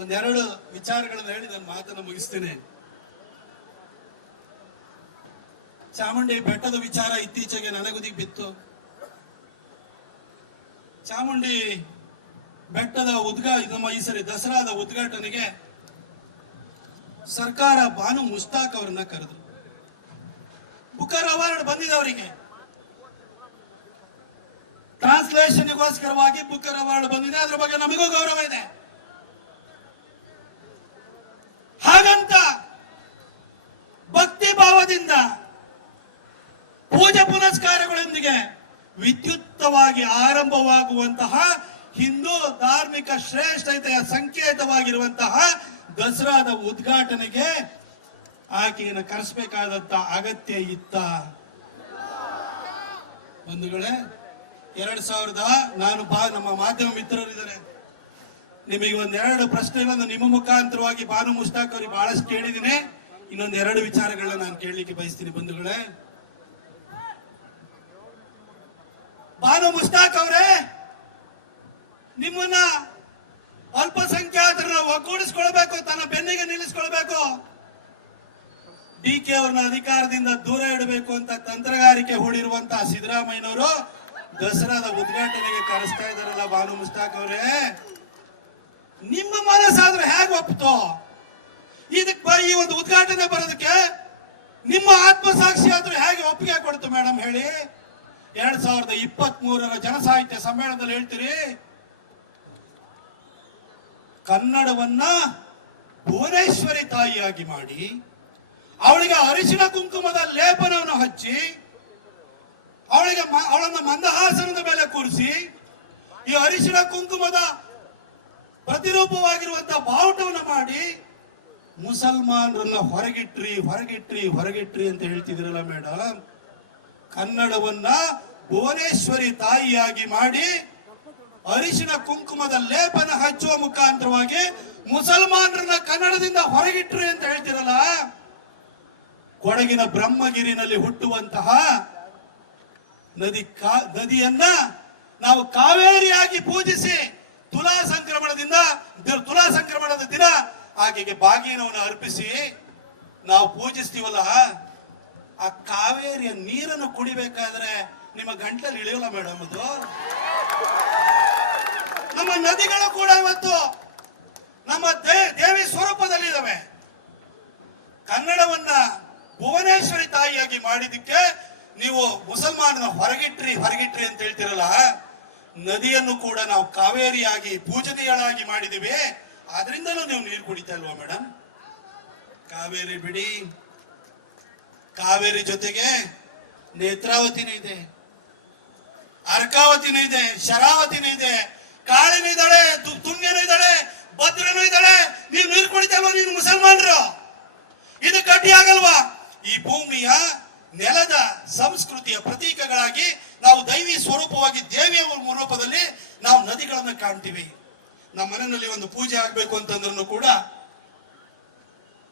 ಒಂದೆರಡು ವಿಚಾರಗಳನ್ನು ಹೇಳಿ ನನ್ನ ಮಾತನ್ನು ಮುಗಿಸ್ತೇನೆ. ಚಾಮುಂಡಿ ಬೆಟ್ಟದ ವಿಚಾರ ಇತ್ತೀಚೆಗೆ ನನಗುದಿ ಬಿತ್ತು. ಚಾಮುಂಡಿ ಬೆಟ್ಟದ ನಮ್ಮ ಈ ಸರಿ ದಸರಾದ ಉದ್ಘಾಟನೆಗೆ ಸರ್ಕಾರ ಬಾನು ಮುಸ್ತಾಕ್ ಅವರನ್ನ ಕರೆದ್ರು. ಬುಕರ್ ಅವಾರ್ಡ್ ಬಂದಿದೆ ಅವರಿಗೆ, ಟ್ರಾನ್ಸ್ಲೇಷನ್ಗೋಸ್ಕರವಾಗಿ ಬುಕರ್ ಅವಾರ್ಡ್ ಬಂದಿದೆ. ಅದ್ರ ಬಗ್ಗೆ ನಮಗೂ ಗೌರವ ಇದೆ. ಹಾಗಂತ ಭಕ್ತಿ ಭಾವದಿಂದ ಪೂಜೆ ಪುನಸ್ಕಾರಗಳೊಂದಿಗೆ ವಿದ್ಯುಕ್ತವಾಗಿ ಆರಂಭವಾಗುವಂತಹ ಹಿಂದೂ ಧಾರ್ಮಿಕ ಶ್ರೇಷ್ಠತೆಯ ಸಂಕೇತವಾಗಿರುವಂತಹ ದಸರಾದ ಉದ್ಘಾಟನೆಗೆ ಆಕೆಯನ್ನು ಕರೆಸಬೇಕಾದಂತ ಅಗತ್ಯ ಇತ್ತ? ಬಂಧುಗಳೇ, 2000 ನಾನು ನಮ್ಮ ಮಾಧ್ಯಮ ಮಿತ್ರರಿದ್ದಾರೆ, ನಿಮಗೆ ಒಂದೆರಡು ಪ್ರಶ್ನೆಗಳನ್ನು ನಿಮ್ಮ ಮುಖಾಂತರವಾಗಿ ಬಾನು ಮುಸ್ತಾಕ್ ಅವರಿಗೆ ಬಹಳಷ್ಟು ಕೇಳಿದ್ದೀನಿ. ಇನ್ನೊಂದೆರಡು ವಿಚಾರಗಳನ್ನ ನಾನು ಕೇಳಲಿಕ್ಕೆ ಬಯಸ್ತೀನಿ. ಬಂಧುಗಳೇ, ಬಾನು ಮುಸ್ತಾಕ್ ಅವರೇ, ನಿಮ್ಮನ್ನ ಅಲ್ಪಸಂಖ್ಯಾತರನ್ನ ಒಗ್ಗೂಡಿಸ್ಕೊಳ್ಬೇಕು, ತನ್ನ ಬೆನ್ನಿಗೆ ನಿಲ್ಲಿಸ್ಕೊಳ್ಬೇಕು, ಡಿಕೆ ಅವ್ರನ್ನ ಅಧಿಕಾರದಿಂದ ದೂರ ಇಡಬೇಕು ಅಂತ ತಂತ್ರಗಾರಿಕೆ ಹೂಡಿರುವಂತಹ ಸಿದ್ದರಾಮಯ್ಯನವರು ದಸರಾದ ಉದ್ಘಾಟನೆಗೆ ಕರೆಸ್ತಾ ಇದ್ದಾರಲ್ಲ ಬಾನು ಮುಸ್ತಾಕ್ ಅವರೇ, ನಿಮ್ಮ ಮನಸ್ಸಾದ್ರೆ ಹೇಗೆ ಒಪ್ತೋ? ಈ ಒಂದು ಉದ್ಘಾಟನೆ ಬರೋದಕ್ಕೆ ನಿಮ್ಮ ಆತ್ಮಸಾಕ್ಷಿ ಆದ್ರೂ ಹೇಗೆ ಒಪ್ಪಿಗೆ ಕೊಡ್ತು ಮೇಡಮ್ ಹೇಳಿ? 2023 ಜನಸಾಹಿತ್ಯ ಸಮ್ಮೇಳನದಲ್ಲಿ ಹೇಳ್ತೀರಿ, ಕನ್ನಡವನ್ನ ಭುವನೇಶ್ವರಿ ತಾಯಿಯಾಗಿ ಮಾಡಿ, ಅವಳಿಗೆ ಅರಿಶಿಣ ಕುಂಕುಮದ ಲೇಪನವನ್ನು ಹಚ್ಚಿ, ಅವಳನ್ನ ಮಂದಹಾಸನದ ಮೇಲೆ ಕೂರಿಸಿ, ಈ ಅರಿಶಿಣ ಕುಂಕುಮದ ಪ್ರತಿರೂಪವಾಗಿರುವಂತಹ ಬಾವುಟವನ್ನು ಮಾಡಿ ಮುಸಲ್ಮಾನರನ್ನ ಹೊರಗಿಟ್ರಿ ಅಂತ ಹೇಳ್ತಿದ್ರಲ್ಲ ಮೇಡಮ್. ಕನ್ನಡವನ್ನ ಭುವನೇಶ್ವರಿ ತಾಯಿಯಾಗಿ ಮಾಡಿ ಅರಿಶಿಣ ಕುಂಕುಮದ ಲೇಪನ ಹಚ್ಚುವ ಮುಖಾಂತರವಾಗಿ ಮುಸಲ್ಮಾನರನ್ನ ಕನ್ನಡದಿಂದ ಹೊರಗಿಟ್ರಿ ಅಂತ ಹೇಳ್ತಿರಲ್ಲ. ಕೊಡಗಿನ ಬ್ರಹ್ಮಗಿರಿನಲ್ಲಿ ಹುಟ್ಟುವಂತಹ ನದಿಯನ್ನ ನಾವು ಕಾವೇರಿಯಾಗಿ ಪೂಜಿಸಿ ತುಲಾ ಸಂಕ್ರಮಣದ ದಿನ ಆಕೆಗೆ ಬಾಗಿನವನ್ನು ಅರ್ಪಿಸಿ ನಾವು ಪೂಜಿಸ್ತೀವಲ್ಲ, ಆ ಕಾವೇರಿಯ ನೀರನ್ನು ಕುಡಿಬೇಕಾದ್ರೆ ನಿಮ್ಮ ಗಂಟಲಲ್ಲಿ ಇಳಿಯೋಲ್ಲ ಮೇಡಮ್. ಅದು ನಮ್ಮ ನದಿಗಳು ಕೂಡ ಇವತ್ತು ನಮ್ಮ ದೇವಿ ಸ್ವರೂಪದಲ್ಲಿ ಇದಾವೆ. ಕನ್ನಡವನ್ನ ಭುವನೇಶ್ವರಿ ತಾಯಿಯಾಗಿ ಮಾಡಿದಕ್ಕೆ ನೀವು ಮುಸಲ್ಮಾನನ ಹೊರಗಿಟ್ರಿ ಅಂತ ಹೇಳ್ತಿರಲ್ಲ. ನದಿಯನ್ನು ಕೂಡ ನಾವು ಕಾವೇರಿಯಾಗಿ ಪೂಜನೀಯಳಾಗಿ ಮಾಡಿದಿವಿ, ಆದ್ರಿಂದಲೂ ನೀವು ನೀರು ಕುಡಿತಾ ಇಲ್ವಾ ಮೇಡಮ್? ಕಾವೇರಿ ಬಿಡಿ, ಕಾವೇರಿ ಜೊತೆಗೆ ನೇತ್ರಾವತಿನೂ ಇದೆ, ಅರ್ಕಾವತಿನೂ ಇದೆ, ಶರಾವತಿನೂ ಇದೆ, ಕಾಳಿನೂ ಇದ್ದಾಳೆ, ತುಂಗನೂ ಇದ್ದಾಳೆ, ಭದ್ರನೂ ಇದ್ದಾಳೆ. ನೀವು ನೀರು ಕುಡಿತಾ ಇಲ್ವಾ ನೀವು ಮುಸಲ್ಮಾನರು? ಇದು ಗಟ್ಟಿ ಆಗಲ್ವಾ? ಈ ಭೂಮಿಯ ನೆಲದ ಸಂಸ್ಕೃತಿಯ ಪ್ರತೀಕಗಳಾಗಿ ನಾವು ದೈವಿ ಸ್ವರೂಪವಾಗಿ ದೇವಿಯ ರೂಪದಲ್ಲಿ ನಾವು ನದಿಗಳನ್ನು ಕಾಣ್ತೀವಿ. ನಮ್ಮ ಮನೆಯಲ್ಲಿ ಒಂದು ಪೂಜೆ ಆಗ್ಬೇಕು ಅಂತಂದ್ರೂ ಕೂಡ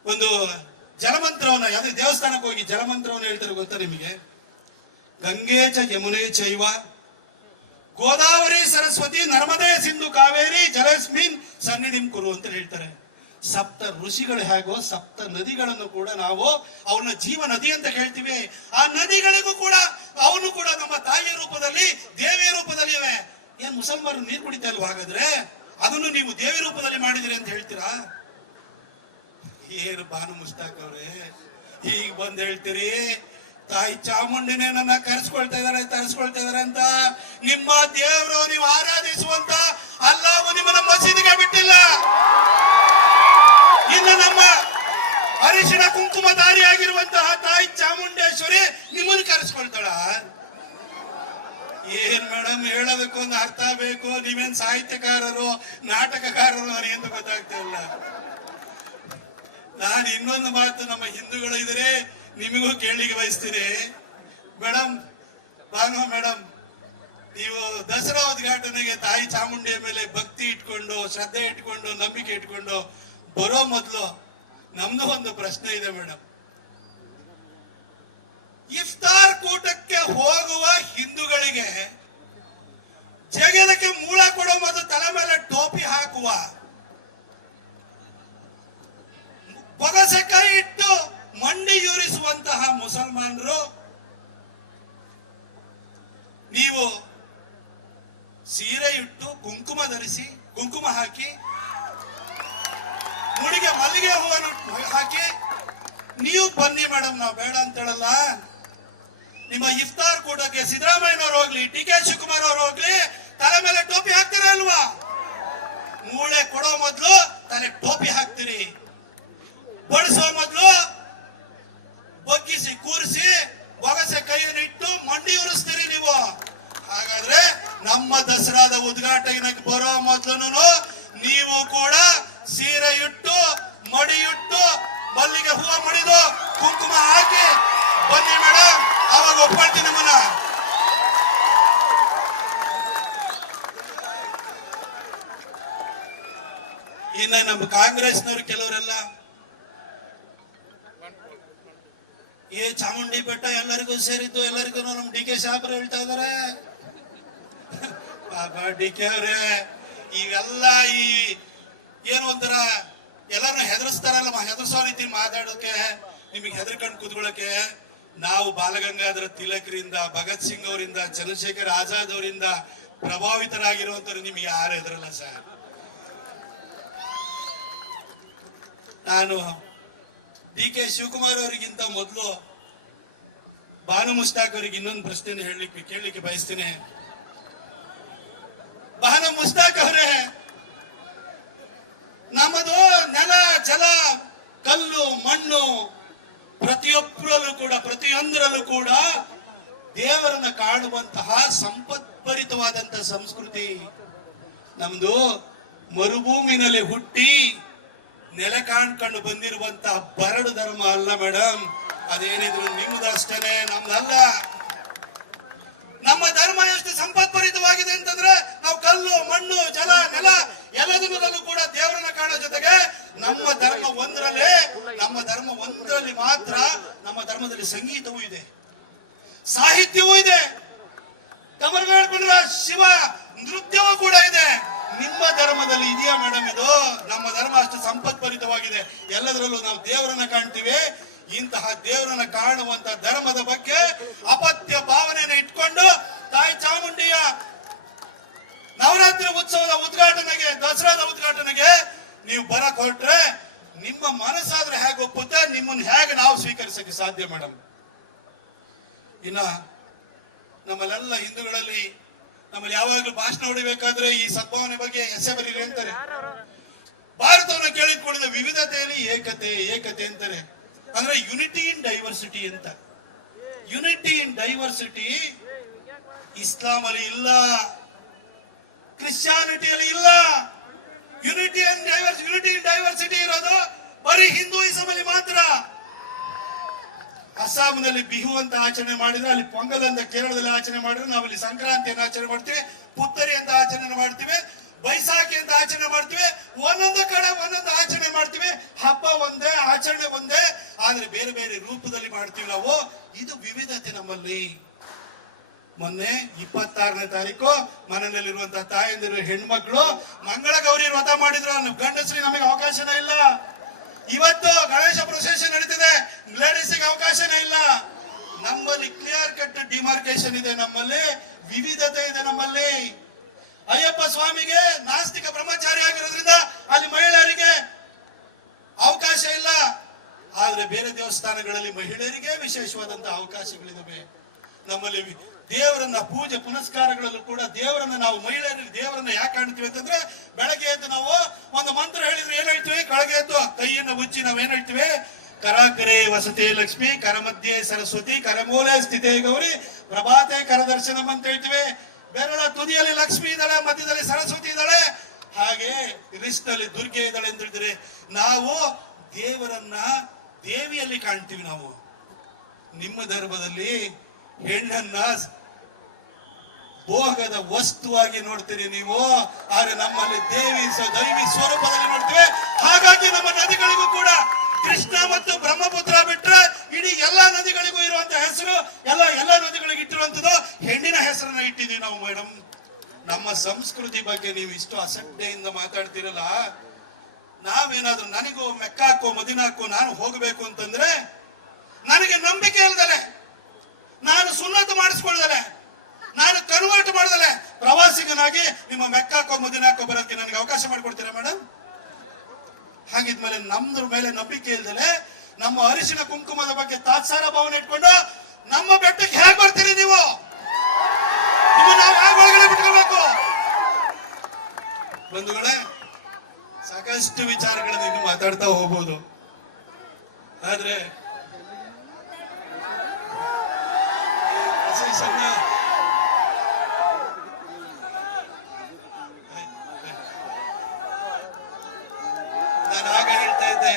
ಒಂದು ಜಲಮಂತ್ರವನ್ನ, ಯಾವುದೇ ದೇವಸ್ಥಾನಕ್ಕೆ ಹೋಗಿ ಜಲಮಂತ್ರವನ್ನು ಹೇಳ್ತಾರೆ ಗೊತ್ತಾ ನಿಮಗೆ? ಗಂಗೆ ಚ ಯಮುನೆ ಚೈವ ಗೋದಾವರಿ ಸರಸ್ವತಿ ನರ್ಮದೇ ಸಿಂಧು ಕಾವೇರಿ ಜಲಸ್ಮಿನ್ ಸನ್ನಿಧಿಂ ಕುರು ಅಂತ ಹೇಳ್ತಾರೆ. ಸಪ್ತ ಋಷಿಗಳು ಹೇಗೋ ಸಪ್ತ ನದಿಗಳನ್ನು ಕೂಡ ನಾವು ಅವನ್ನ ಜೀವ ನದಿ ಅಂತ ಹೇಳ್ತೀವಿ. ಆ ನದಿಗಳಿಗೂ ಕೂಡ ಅವನು ಕೂಡ ನಮ್ಮ ತಾಯಿಯ ರೂಪದಲ್ಲಿ ದೇವಿಯ ರೂಪದಲ್ಲಿ ಇವೆ. ಏನ್ ಮುಸಲ್ಮಾನರು ನೀರು ಕುಡಿತಾ ಇಲ್ವಾ? ಹಾಗಾದ್ರೆ ಅದನ್ನು ನೀವು ದೇವಿ ರೂಪದಲ್ಲಿ ಮಾಡಿದಿರಿ ಅಂತ ಹೇಳ್ತೀರಾ? ಏನು ಬಾನು ಮುಸ್ತಾಕ್ ಅವ್ರೆ, ಈಗ ಬಂದ್ ಹೇಳ್ತೀರಿ ತಾಯಿ ಚಾಮುಂಡಿನೇ ನನ್ನ ತರಿಸ್ಕೊಳ್ತಾ ಇದಾರೆ ಅಂತ. ನಿಮ್ಮ ದೇವರು ನೀವು ಆರಾಧಿಸುವಂತ ಅಲ್ಲಾಹು ನಿಮ್ಮನ್ನ ಮಸೀದಿಗೆ ಬಿಟ್ಟಿಲ್ಲ. ಇನ್ನು ನಮ್ಮ ಅರಿಶಿಣ ಕುಂಕುಮಧಾರಿಯಾಗಿರುವಂತಹ ತಾಯಿ ಚಾಮುಂಡೇಶ್ವರಿ ನಿಮ್ಮನ್ನು ಕರೆಸ್ಕೊಳ್ತಾಳ? ಏನ್ ಮೇಡಮ್, ಹೇಳೋದಕ್ಕೊಂದು ಅರ್ಥ ಬೇಕು. ನೀವೇನ್ ಸಾಹಿತ್ಯಕಾರರು ನಾಟಕಕಾರರು ಅಂತ ಗೊತ್ತಾಗ್ತಾ ಇಲ್ಲ. ನಾನು ಇನ್ನೊಂದು ಮಾತು ನಮ್ಮ ಹಿಂದೂಗಳು ಇದ್ರೆ ನಿಮಗೂ ಕೇಳಲಿಕ್ಕೆ ಬಯಸ್ತೀನಿ ಮೇಡಮ್. ಭಾನು ಮೇಡಮ್, ನೀವು ದಸರಾ ಉದ್ಘಾಟನೆಗೆ ತಾಯಿ ಚಾಮುಂಡಿಯ ಮೇಲೆ ಭಕ್ತಿ ಇಟ್ಕೊಂಡು, ಶ್ರದ್ಧೆ ಇಟ್ಕೊಂಡು, ನಂಬಿಕೆ ಇಟ್ಕೊಂಡು ಬರೋ ಮೊದಲು ನಮ್ದು ಒಂದು ಪ್ರಶ್ನೆ ಇದೆ ಮೇಡಮ್. ಇಫ್ತಾರ್ ಕೂಟಕ್ಕೆ ಹೋಗುವ ಹಿಂದೂಗಳಿಗೆ ಜಗದಕ್ಕೆ ಮೂಳ ಕೊಡೋ ಮೊದಲು ತಲೆ ಮೇಲೆ ಟೋಪಿ ಹಾಕುವ ಮುಸಲ್ಮಾನರು ನೀವು ಸೀರೆ ಇಟ್ಟು ಕುಂಕುಮ ಧರಿಸಿ ಕುಂಕುಮ ಹಾಕಿ ಮುಡಿಗೆ ಮಲ್ಲಿಗೆ ಹೂವನ್ನು ಹಾಕಿ ನೀವು ಬನ್ನಿ ಮೇಡಮ್, ನಾವು ಬೇಡ ಅಂತ ಹೇಳಲ್ಲ. ನಿಮ್ಮ ಇಫ್ತಾರ್ ಕೂಟಕ್ಕೆ ಸಿದ್ದರಾಮಯ್ಯನವ್ರು ಹೋಗ್ಲಿ, ಡಿ ಕೆ ಶಿವಕುಮಾರ್ ಅವರು ಹೋಗ್ಲಿ, ತಲೆ ಮೇಲೆ ಟೋಪಿ ಹಾಕ್ತಾರೆ ಅಲ್ವಾ? ಮೂಳೆ ಕೊಡೋ ಮೊದ್ಲು ತಲೆ ಟೋಪಿ ಹಾಕ್ತೀರಿ, ಬಡಿಸೋ ಮೊದ್ಲು ಬಗ್ಗಿಸಿ ಕೂರಿಸಿ ಬೊಗಸೆ ಕೈಯನ್ನು ಇಟ್ಟು ಮಂಡಿ ಉರಿಸ್ತೀರಿ ನೀವು. ಹಾಗಾದ್ರೆ ನಮ್ಮ ದಸರಾದ ಉದ್ಘಾಟನೆಗೆ ಬರೋ ಮೊದ್ಲು ನೀವು ಕೂಡ ಸೀರೆ ಇಟ್ಟು ಮಡಿ ಇಟ್ಟು ಮಲ್ಲಿಗೆ ಹೂವ ಮಡಿದು ಕುಂಕುಮ ಹಾಕಿ ಬನ್ನಿ ಮೇಡಮ್, ಅವಾಗ ಒಪ್ಕೊಳ್ತೀನಿ ನಿಮ್ಮನ್ನ. ಇನ್ನ ನಮ್ಮ ಕಾಂಗ್ರೆಸ್ನವರು ಕೆಲವರೆಲ್ಲ ಚಾಮುಂಡಿ ಬೆಟ್ಟ ಎಲ್ಲರಿಗೂ ಸೇರಿದ್ದು, ಎಲ್ಲರಿಗೂ ನಮ್ ಡಿ ಕೆ ಸಾಹೇಬ್ರು ಹೇಳ್ತಾ ಇದಾರೆ. ಬಾಬಾ ಡಿ ಕೆ ಅವ್ರೆ, ಇವೆಲ್ಲ ಈ ಏನು ಒಂಥರ ಎಲ್ಲರನ್ನ ಹೆದರ್ಸ್ತಾರಲ್ಲ, ಹೆದರ್ಸೋ ರೀತಿ ಮಾತಾಡೋಕೆ, ನಿಮಗೆ ಹೆದರ್ಕೊಂಡು ಕೂತ್ಕೊಳ್ಳೋಕೆ. ನಾವು ಬಾಲಗಂಗಾಧರ ತಿಲಕರಿಂದ, ಭಗತ್ ಸಿಂಗ್ ಅವರಿಂದ, ಚಂದ್ರಶೇಖರ್ ಆಜಾದ್ ಅವರಿಂದ ಪ್ರಭಾವಿತರಾಗಿರುವಂತವ್ರು ನಿಮ್ಗೆ ಯಾರು ಹೆದರಲ್ಲ ಸರ್. ನಾನು ಡಿ ಕೆ ಶಿವಕುಮಾರ್ ಅವರಿಗಿಂತ ಮೊದಲು ಬಾನು ಮುಸ್ತಾಕ್ ಅವರಿಗೆ ಇನ್ನೊಂದು ಪ್ರಶ್ನೆ ಕೇಳಲಿಕ್ಕೆ ಬಯಸ್ತೇನೆ. ಬಾನು ಮುಸ್ತಾಕ್ ಅವರೇ, ನಮ್ಮದು ನೆಲ ಜಲ ಕಲ್ಲು ಮಣ್ಣು ಪ್ರತಿಯೊಬ್ಬರಲ್ಲೂ ಕೂಡ ಪ್ರತಿಯೊಂದರಲ್ಲೂ ಕೂಡ ದೇವರನ್ನ ಕಾಣುವಂತಹ ಸಂಪತ್ಭರಿತವಾದಂತಹ ಸಂಸ್ಕೃತಿ ನಮ್ದು. ಮರುಭೂಮಿನಲ್ಲಿ ಹುಟ್ಟಿ ನೆಲ ಕಾಣ್ಕೊಂಡು ಬಂದಿರುವಂತಹ ಬರಡು ಧರ್ಮ ಅಲ್ಲ ಮೇಡಮ್. ಅದೇನಿದ್ರು ನಿಮ್ದು ಅಷ್ಟೇನೆ, ನಮ್ದಲ್ಲ. ನಮ್ಮ ಧರ್ಮ ಎಷ್ಟು ಸಂಪತ್ಭರಿತವಾಗಿದೆ ಅಂತಂದ್ರೆ ನಾವು ಕಲ್ಲು ಮಣ್ಣು ಜಲ ನೆಲ ಎಲ್ಲದರಲ್ಲೂ ಕೂಡ ದೇವರನ್ನ ಕಾಣೋ ಜೊತೆಗೆ ನಮ್ಮ ಧರ್ಮ ಒಂದರಲ್ಲಿ ಮಾತ್ರ ನಮ್ಮ ಧರ್ಮದಲ್ಲಿ ಸಂಗೀತವೂ ಇದೆ, ಸಾಹಿತ್ಯವೂ ಇದೆ, ತಮರ್ಬೇಡ್ಕೊಂಡ್ರ ಶಿವ ನೃತ್ಯವೂ ಕೂಡ ಇದೆ. ನಿಮ್ಮ ಧರ್ಮದಲ್ಲಿ ಇದೆಯಾ ಮೇಡಮ್ ಇದು? ನಮ್ಮ ಧರ್ಮ ಅಷ್ಟು ಸಂಪತ್ಭರಿತವಾಗಿದೆ, ಎಲ್ಲದರಲ್ಲೂ ನಾವು ದೇವರನ್ನ ಕಾಣ್ತೀವಿ. ಇಂತಹ ದೇವರನ್ನ ಕಾಣುವಂತ ಧರ್ಮದ ಬಗ್ಗೆ ಅಪತ್ಯ ಭಾವನೆಯನ್ನು ಇಟ್ಕೊಂಡು ತಾಯಿ ಚಾಮುಂಡಿಯ ನವರಾತ್ರಿ ಉತ್ಸವದ ಉದ್ಘಾಟನೆಗೆ, ದಸರಾದ ಉದ್ಘಾಟನೆಗೆ ನೀವು ಬರಕ್ ಹೊರಟ್ರೆ ನಿಮ್ಮ ಮನಸ್ಸಾದ್ರೆ ಹೇಗೆ ಒಪ್ಪುತ್ತೆ, ನಿಮ್ಮನ್ನ ಹೇಗೆ ನಾವು ಸ್ವೀಕರಿಸಕ್ಕೆ ಸಾಧ್ಯ ಮೇಡಮ್? ಇನ್ನ ನಮ್ಮಲ್ಲೆಲ್ಲ ಹಿಂದೂಗಳಲ್ಲಿ ನಮ್ಮಲ್ಲಿ ಯಾವಾಗ್ಲೂ ಭಾಷಣ ಹೊಡಿಬೇಕಾದ್ರೆ ಈ ಸದ್ಭಾವನೆ ಬಗ್ಗೆ ಎಸೆ ಬರೀರಿ ಅಂತಾರೆ. ಭಾರತವನ್ನು ಕೇಳಿದ ಕೂಡಲೇ ವಿವಿಧತೆಯಲ್ಲಿ ಏಕತೆ ಏಕತೆ ಅಂತಾರೆ. ಅಂದ್ರೆ ಯುನಿಟಿ ಇನ್ ಡೈವರ್ಸಿಟಿ ಅಂತ. ಯುನಿಟಿ ಇನ್ ಡೈವರ್ಸಿಟಿ ಇಸ್ಲಾಂ ಅಲ್ಲಿ ಇಲ್ಲ, ಕ್ರಿಶ್ಚಿಯಾನಿಟಿಯಲ್ಲಿ ಇಲ್ಲ. ಯುನಿಟಿ ಇನ್ ಡೈವರ್ಸಿಟಿ ಇರೋದು ಬರೀ ಹಿಂದೂಯಿಸಂ ಅಲ್ಲಿ ಮಾತ್ರ. ಅಸ್ಸಾಂನಲ್ಲಿ ಬಿಹು ಅಂತ ಆಚರಣೆ ಮಾಡಿದ್ರೆ, ಅಲ್ಲಿ ಪೊಂಗಲ್ ಅಂತ ಕೇರಳದಲ್ಲಿ ಆಚರಣೆ ಮಾಡಿದ್ರೆ, ನಾವಲ್ಲಿ ಸಂಕ್ರಾಂತಿಯನ್ನು ಆಚರಣೆ ಮಾಡ್ತೀವಿ, ಪುತ್ತರಿ ಅಂತ ಆಚರಣೆ ಮಾಡ್ತೀವಿ, ಬೈಸಾಖಿ ಅಂತ ಆಚರಣೆ ಮಾಡ್ತೀವಿ. ಒಂದೊಂದು ಕಡೆ ಒಂದೊಂದು ಆಚರಣೆ ಮಾಡ್ತೀವಿ. ಹಬ್ಬ ಒಂದೇ, ಆಚರಣೆ ಒಂದೇ, ಆದ್ರೆ ಬೇರೆ ಬೇರೆ ರೂಪದಲ್ಲಿ ಮಾಡ್ತೀವಿ ನಾವು. ಇದು ವಿವಿಧತೆ ನಮ್ಮಲ್ಲಿ. ಮೊನ್ನೆ 26ನೇ ತಾರೀಕು ಮನೆಯಲ್ಲಿರುವಂತಹ ತಾಯಂದಿರು ಹೆಣ್ಮಕ್ಳು ಮಂಗಳ ಗೌರಿ ವ್ರತ ಮಾಡಿದ್ರು. ಗಂಡಸರಿಗೆ ನಮಗೆ ಅವಕಾಶನೇ ಇಲ್ಲ. ಇವತ್ತು ಗಣೇಶ ಪ್ರೊಸೆಷನ್ ನಡೀತಿದೆ, ಲೇಡೀಸ್ಗೆ ಅವಕಾಶನೇ ಇಲ್ಲ. ನಮ್ಮಲ್ಲಿ ಕ್ಲಿಯರ್ ಕಟ್ ಡಿಮಾರ್ಕೇಶನ್ ಇದೆ, ನಮ್ಮಲ್ಲಿ ವಿವಿಧತೆ ಇದೆ. ನಮ್ಮಲ್ಲಿ ಅಯ್ಯಪ್ಪ ಸ್ವಾಮಿಗೆ ನಾಸ್ತಿಕ ಬ್ರಹ್ಮಚಾರಿ ಆಗಿರೋದ್ರಿಂದ ಅಲ್ಲಿ ಮಹಿಳೆಯರಿಗೆ ಅವಕಾಶ ಇಲ್ಲ. ಆದ್ರೆ ಬೇರೆ ದೇವಸ್ಥಾನಗಳಲ್ಲಿ ಮಹಿಳೆಯರಿಗೆ ವಿಶೇಷವಾದಂತಹ ಅವಕಾಶಗಳಿದಾವೆ. ನಮ್ಮಲ್ಲಿ ದೇವರನ್ನ ಪೂಜೆ ಪುನಸ್ಕಾರಗಳಲ್ಲೂ ಕೂಡ ದೇವರನ್ನ ನಾವು ಮಹಿಳೆಯರಲ್ಲಿ ದೇವರನ್ನ ಯಾಕೆ ಕಾಣ್ತೀವಿ ಅಂತಂದ್ರೆ, ಬೆಳಗ್ಗೆ ಎದ್ದು ನಾವು ಒಂದು ಮಂತ್ರ ಹೇಳಿದ್ರೆ ಏನ್ ಹೇಳ್ತೀವಿ? ಕೆಳಗೆ ಎದ್ದು ಕೈಯನ್ನು ಮುಚ್ಚಿ ನಾವೇನ್ ಹೇಳ್ತೀವಿ? ಕರಾಗ್ರೆ ವಸತಿ ಲಕ್ಷ್ಮಿ, ಕರಮಧ್ಯೆ ಸರಸ್ವತಿ, ಕರಮೂಲೆ ಸ್ಥಿತೇ ಗೌರಿ, ಪ್ರಭಾತೆ ಕರದರ್ಶನಂ ಅಂತ ಹೇಳ್ತೀವಿ. ಬೆರಳ ತುದಿಯಲ್ಲಿ ಲಕ್ಷ್ಮಿ ಇದ್ದಾಳೆ, ಮಧ್ಯದಲ್ಲಿ ಸರಸ್ವತಿ ಇದ್ದಾಳೆ, ಹಾಗೆ ರಿಸ್ಟ್ನಲ್ಲಿ ದುರ್ಗೆ ಇದ್ದಾಳೆ ಅಂತ ಹೇಳಿದ್ರೆ ನಾವು ದೇವರನ್ನ ದೇವಿಯಲ್ಲಿ ಕಾಣ್ತೀವಿ. ನಾವು ನಿಮ್ಮ ಧರ್ಮದಲ್ಲಿ ಹೆಣ್ಣನ್ನ ಭೋಗದ ವಸ್ತುವಾಗಿ ನೋಡ್ತೀರಿ ನೀವು, ಆದ್ರೆ ನಮ್ಮಲ್ಲಿ ದೈವಿ ಸ್ವರೂಪದಲ್ಲಿ ನೋಡ್ತೀವಿ. ಹಾಗಾಗಿ ನಮ್ಮ ನದಿಗಳಿಗೂ ಕೂಡ ಕೃಷ್ಣ ಮತ್ತು ಬ್ರಹ್ಮಪುತ್ರ ಬಿಟ್ರೆ ಇಡೀ ಎಲ್ಲಾ ನದಿಗಳಿಗೂ ಇರುವಂತ ಹೆಸರು ಎಲ್ಲ ನದಿಗಳಿಗೆ ಇಟ್ಟಿರುವಂತದ್ದು ಹೆಣ್ಣಿನ ಹೆಸರನ್ನ ಇಟ್ಟಿದೀವಿ ನಾವು ಮೇಡಮ್. ನಮ್ಮ ಸಂಸ್ಕೃತಿ ಬಗ್ಗೆ ನೀವು ಇಷ್ಟು ಅಸಡ್ಡೆಯಿಂದ ಮಾತಾಡ್ತಿರಲ್ಲ. ನಾವೇನಾದ್ರೂ ನನಗೂ ಮೆಕ್ಕಾಕೋ ಮದಿನಾಕೋ ನಾನು ಹೋಗ್ಬೇಕು ಅಂತಂದ್ರೆ ನನಗೆ ನಂಬಿಕೆ ಇಲ್ದಲೆ, ನಾನು ಸುನ್ನತು ಮಾಡಿಸ್ಕೊಳ್ದಲೆ, ನಾನು ಕನ್ವರ್ಟ್ ಮಾಡ್ದಲೆ ಪ್ರವಾಸಿಗನಾಗಿ ನಿಮ್ಮ ಮೆಕ್ಕಾಕೋ ಮದೀನಾಕೋ ಬರೋದಕ್ಕೆ ನನಗೆ ಅವಕಾಶ ಮಾಡಿಕೊಡ್ತೀರಾ ಮೇಡಮ್? ಹಾಗಿದ್ಮೇಲೆ ನಮ್ದ್ರ ಮೇಲೆ ನಂಬಿಕೆ ಇಲ್ದಲೆ, ನಮ್ಮ ಅರಿಶಿನ ಕುಂಕುಮದ ಬಗ್ಗೆ ತಾತ್ಸಾರ ಭಾವನೆ ಇಟ್ಕೊಂಡು ನಮ್ಮ ಬೆಟ್ಟಕ್ಕೆ ಹೇಗೆ ಬರ್ತೀರಿ ನೀವು? ನಿಮ್ಮ ನಾವು ಹೇಗೆ ಒಳಗಡೆ ಬಿಟ್ಕೊಳ್ಬೇಕು? ಬಂಧುಗಳೇ, ಸಾಕಷ್ಟು ವಿಚಾರಗಳನ್ನು ಇನ್ನು ಮಾತಾಡ್ತಾ ಹೋಗ್ಬೋದು. ಆದ್ರೆ ನಾನು ಆಗ ಹೇಳ್ತಾ ಇದ್ದೆ,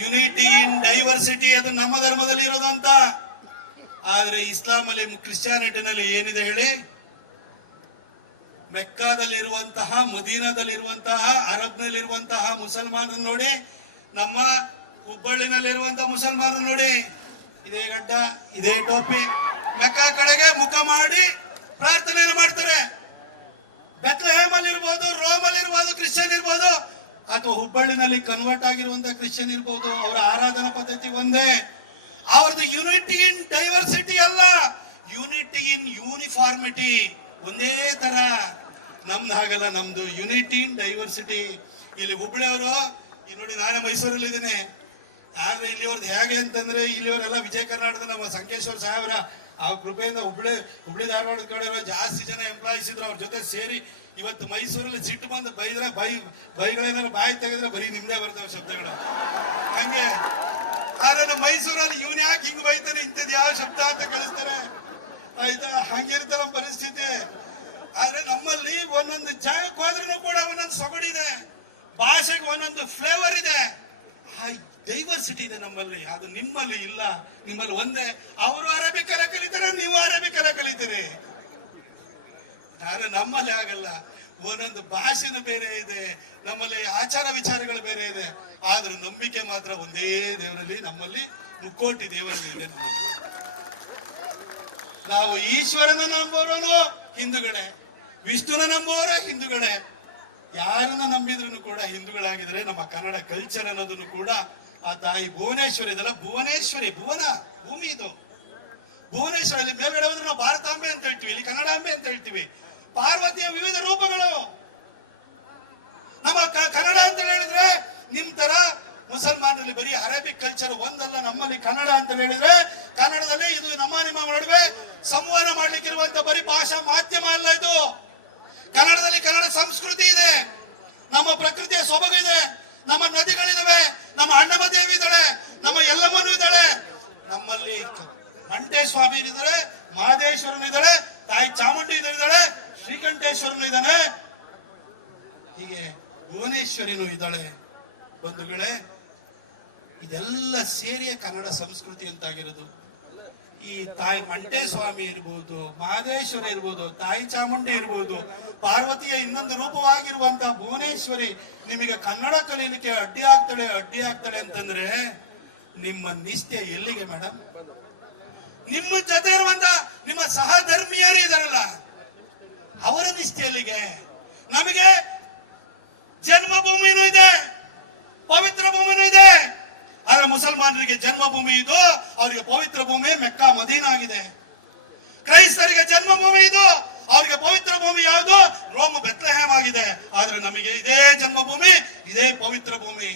ಯುನಿಟಿ ಇನ್ ಡೈವರ್ಸಿಟಿ ಅದು ನಮ್ಮ ಧರ್ಮದಲ್ಲಿ ಇರೋದು ಅಂತ. ಆದ್ರೆ ಇಸ್ಲಾಂ ಅಲ್ಲಿ, ಕ್ರಿಶ್ಚಿಯಾನಿಟಿನಲ್ಲಿ ಏನಿದೆ ಹೇಳಿ? ಮೆಕ್ಕಾದಲ್ಲಿರುವಂತಹ, ಮದೀನಾದಲ್ಲಿರುವಂತಹ, ಅರಬ್ನಲ್ಲಿರುವಂತಹ ಮುಸಲ್ಮಾನರನ್ನು ನೋಡಿ, ನಮ್ಮ ಹುಬ್ಬಳ್ಳಿನಲ್ಲಿರುವಂತಹ ಮುಸಲ್ಮಾನರನ್ನು ನೋಡಿ, ಇದೇ ಗಡ್ಡ, ಇದೇ ಟೋಪಿ, ಮೆಕ್ಕಾ ಕಡೆಗೆ ಮುಖ ಮಾಡಿ ಪ್ರಾರ್ಥನೆಯನ್ನು ಮಾಡ್ತಾರೆ. ಬೆತ್ಲೆಹೇಮ್ ಅಲ್ಲಿ ಇರ್ಬೋದು, ರೋಮ್ ಅಲ್ಲಿ ಇರ್ಬೋದು, ಕ್ರಿಶ್ಚಿಯನ್ ಇರ್ಬೋದು, ಅಥವಾ ಹುಬ್ಬಳ್ಳಿನಲ್ಲಿ ಕನ್ವರ್ಟ್ ಆಗಿರುವಂತಹ ಕ್ರಿಶ್ಚಿಯನ್ ಇರ್ಬೋದು, ಅವರ ಆರಾಧನಾ ಪದ್ಧತಿ ಒಂದೇ. ಅವ್ರದ್ದು ಯುನಿಟಿ ಇನ್ ಡೈವರ್ಸಿಟಿ ಅಲ್ಲ, ಯೂನಿಟಿ ಇನ್ ಯೂನಿಫಾರ್ಮಿಟಿ, ಒಂದೇ ತರ. ನಮ್ದು ಹಾಗಲ್ಲ, ನಮ್ದು ಯುನಿಟಿ ಇನ್ ಡೈವರ್ಸಿಟಿ. ಇಲ್ಲಿ ಹುಬ್ಬಳ್ಳಿಯವರು, ಇಲ್ಲಿ ನೋಡಿ, ನಾನೇ ಮೈಸೂರಲ್ಲಿ ಇದ್ದೇನೆ. ಆದ್ರೆ ಇಲ್ಲಿಯವ್ರದ್ದು ಹೇಗೆ ಅಂತಂದ್ರೆ, ಇಲ್ಲಿಯವರೆಲ್ಲ ವಿಜಯ ಕರ್ನಾಟಕದ ನಮ್ಮ ಸಂಕೇಶ್ವರ ಸಾಹೇಬ್ರ ಆ ಕೃಪೆಯಿಂದ ಹುಬ್ಳಿ ಧಾರವಾಡದ ಕಡೆ ಜಾಸ್ತಿ ಜನ ಎಂಪ್ಲಾಯೀಸ್ ಇದ್ರು. ಅವ್ರ ಜೊತೆ ಸೇರಿ ಇವತ್ತು ಮೈಸೂರಲ್ಲಿ ಸಿಟ್ಟು ಬಂದು ಬೈದ್ರೆ, ಬೈಗಳೇನಾದ್ರು ಬಾಯಿ ತೆಗೆದ್ರೆ ಬರೀ ನಿಮ್ದೇ ಬರ್ತವೆ ಶಬ್ದಗಳು. ಹಂಗೆ ಆದ್ರೆ ನಮ್ಮ ಮೈಸೂರಲ್ಲಿ ಇವನ್ ಯಾಕೆ ಹಿಂಗ್ ಬೈತಾನೆ, ಇಂಥದ್ದು ಯಾವ ಶಬ್ದ ಅಂತ ಕಳಿಸ್ತಾರೆ. ಆಯ್ತಾ? ಹಂಗಿರ್ತ ನಮ್ಮ ಪರಿಸ್ಥಿತಿ. ಆದ್ರೆ ನಮ್ಮಲ್ಲಿ ಒಂದೊಂದು ಜಾಗಕ್ಕೆ ಹೋದ್ರೂ ಕೂಡ ಒಂದೊಂದು ಸೊಗಡಿದೆ, ಭಾಷೆಗೆ ಒಂದೊಂದು ಫ್ಲೇವರ್ ಇದೆ, ಡೈವರ್ಸಿಟಿ ಇದೆ ನಮ್ಮಲ್ಲಿ. ಅದು ನಿಮ್ಮಲ್ಲಿ ಇಲ್ಲ. ನಿಮ್ಮಲ್ಲಿ ಒಂದೇ. ಅವರು ಅರೇಬಿಕ್ ಎಲ್ಲ ಕಲಿತಾರೆ, ನೀವು ಅರೇಬಿಕ್ ಎಲ್ಲ ಕಲಿತೀರಿ. ಆದ್ರೆ ನಮ್ಮಲ್ಲಿ ಆಗಲ್ಲ. ಒಂದೊಂದು ಭಾಷೆನೂ ಬೇರೆ ಇದೆ, ನಮ್ಮಲ್ಲಿ ಆಚಾರ ವಿಚಾರಗಳು ಬೇರೆ ಇದೆ. ಆದ್ರೂ ನಂಬಿಕೆ ಮಾತ್ರ ಒಂದೇ ದೇವರಲ್ಲಿ, ನಮ್ಮಲ್ಲಿ ಮುಕ್ಕೋಟಿ ದೇವರಲ್ಲಿ ಇದೆ. ನಾವು ಈಶ್ವರನ ನಂಬೋರನು ಹಿಂದೂಗಳೇ, ವಿಷ್ಣುನ ನಂಬೋರ ಹಿಂದೂಗಳೇ. ಯಾರನ್ನ ನಂಬಿದ್ರು ಕೂಡ ಹಿಂದೂಗಳಾಗಿದ್ರೆ ನಮ್ಮ ಕನ್ನಡ ಕಲ್ಚರ್ ಅನ್ನೋದನ್ನು ಕೂಡ ಆ ತಾಯಿ ಭುವನೇಶ್ವರಿ ಇದಲ್ಲ, ಭುವನೇಶ್ವರಿ, ಭುವನ ಭೂಮಿ ಇದು. ಭುವನೇಶ್ವರಲ್ಲಿ ಮೇಲ್ಗಡೆ ಹೋದ್ರೆ ನಾವು ಭಾರತಾಂಬೆ ಅಂತ ಹೇಳ್ತೀವಿ, ಇಲ್ಲಿ ಕನ್ನಡಾಂಬೆ ಅಂತ ಹೇಳ್ತೀವಿ. ಪಾರ್ವತಿಯ ವಿವಿಧ ರೂಪಗಳು. ನಮ್ಮ ಕನ್ನಡ ಅಂತ ಹೇಳಿದ್ರೆ ನಿಮ್ ತರ ಮುಸಲ್ಮಾನರಲ್ಲಿ ಬರೀ ಅರೇಬಿಕ್ ಕಲ್ಚರ್ ಒಂದಲ್ಲ. ನಮ್ಮಲ್ಲಿ ಕನ್ನಡ ಅಂತ ಹೇಳಿದ್ರೆ, ಕನ್ನಡದಲ್ಲಿ ಇದು ನಮ್ಮ ನಿಮ್ಮ ನಡುವೆ ಸಂವಹನ ಮಾಡ್ಲಿಕ್ಕಿರುವಂತ ಬರೀ ಭಾಷಾ ಮಾಧ್ಯಮ ಅಲ್ಲ ಇದು. ಕನ್ನಡದಲ್ಲಿ ಕನ್ನಡ ಸಂಸ್ಕೃತಿ ಇದೆ, ನಮ್ಮ ಪ್ರಕೃತಿಯ ಸೊಬಗು ಇದೆ, ನಮ್ಮ ನದಿಗಳಿದಾವೆ, ನಮ್ಮ ಅಣ್ಣಮ್ಮ ದೇವಿ ಇದ್ದಾಳೆ, ನಮ್ಮ ಎಲ್ಲಮ್ಮನೂ ಇದ್ದಾಳೆ. ನಮ್ಮಲ್ಲಿ ಮಂಟೆ ಸ್ವಾಮಿ ಇದ್ದಾರೆ, ಮಹದೇಶ್ವರನು ಇದ್ದಾಳೆ, ತಾಯಿ ಚಾಮುಂಡಿ ಇದ್ದಾಳೆ, ಶ್ರೀಕಂಠೇಶ್ವರನು ಇದ್ದಾನೆ, ಹೀಗೆ ಭುವನೇಶ್ವರಿನೂ ಇದ್ದಾಳೆ. ಬಂಧುಗಳೇ, ಇದೆಲ್ಲ ಸೇರಿಯ ಕನ್ನಡ ಸಂಸ್ಕೃತಿ ಅಂತಾಗಿರೋದು. ಈ ತಾಯಿ ಮಂಟೆ ಸ್ವಾಮಿ ಇರ್ಬೋದು, ಮಹದೇಶ್ವರ ಇರ್ಬೋದು, ತಾಯಿ ಚಾಮುಂಡಿ ಇರ್ಬೋದು, ಪಾರ್ವತಿಯ ಇನ್ನೊಂದು ರೂಪವಾಗಿರುವಂತಹ ಭುವನೇಶ್ವರಿ ನಿಮಗೆ ಕನ್ನಡ ಕಲೀಲಿಕ್ಕೆ ಅಡ್ಡಿ ಆಗ್ತಾಳೆ ಅಂತಂದ್ರೆ ನಿಮ್ಮ ನಿಷ್ಠೆ ಎಲ್ಲಿಗೆ ಮೇಡಮ್? ನಿಮ್ಮ ಜೊತೆ ಇರುವಂತ ನಿಮ್ಮ ಸಹಧರ್ಮೀಯರು ಇದಾರಲ್ಲ, ಅವರ ನಿಷ್ಠೆ ಎಲ್ಲಿಗೆ? ನಮಗೆ ಜನ್ಮಭೂಮಿನೂ ಇದೆ, ಪವಿತ್ರ ಭೂಮಿನೂ ಇದೆ. ಆದ್ರೆ ಮುಸಲ್ಮಾನರಿಗೆ ಜನ್ಮಭೂಮಿ ಇದು, ಅವರಿಗೆ ಪವಿತ್ರ ಭೂಮಿ ಮೆಕ್ಕಾ ಮದೀನಾ ಆಗಿದೆ. ಕ್ರೈಸ್ತರಿಗೆ ಜನ್ಮಭೂಮಿ ಇದು, ಅವರಿಗೆ ಪವಿತ್ರ ಭೂಮಿ ಯಾವುದು? ರೋಮ್ ಬೆತ್ಲೆಹೇಮ್ ಆಗಿದೆ. ಆದ್ರೆ ನಮಗೆ ಇದೇ ಜನ್ಮಭೂಮಿ, ಇದೇ ಪವಿತ್ರ ಭೂಮಿ.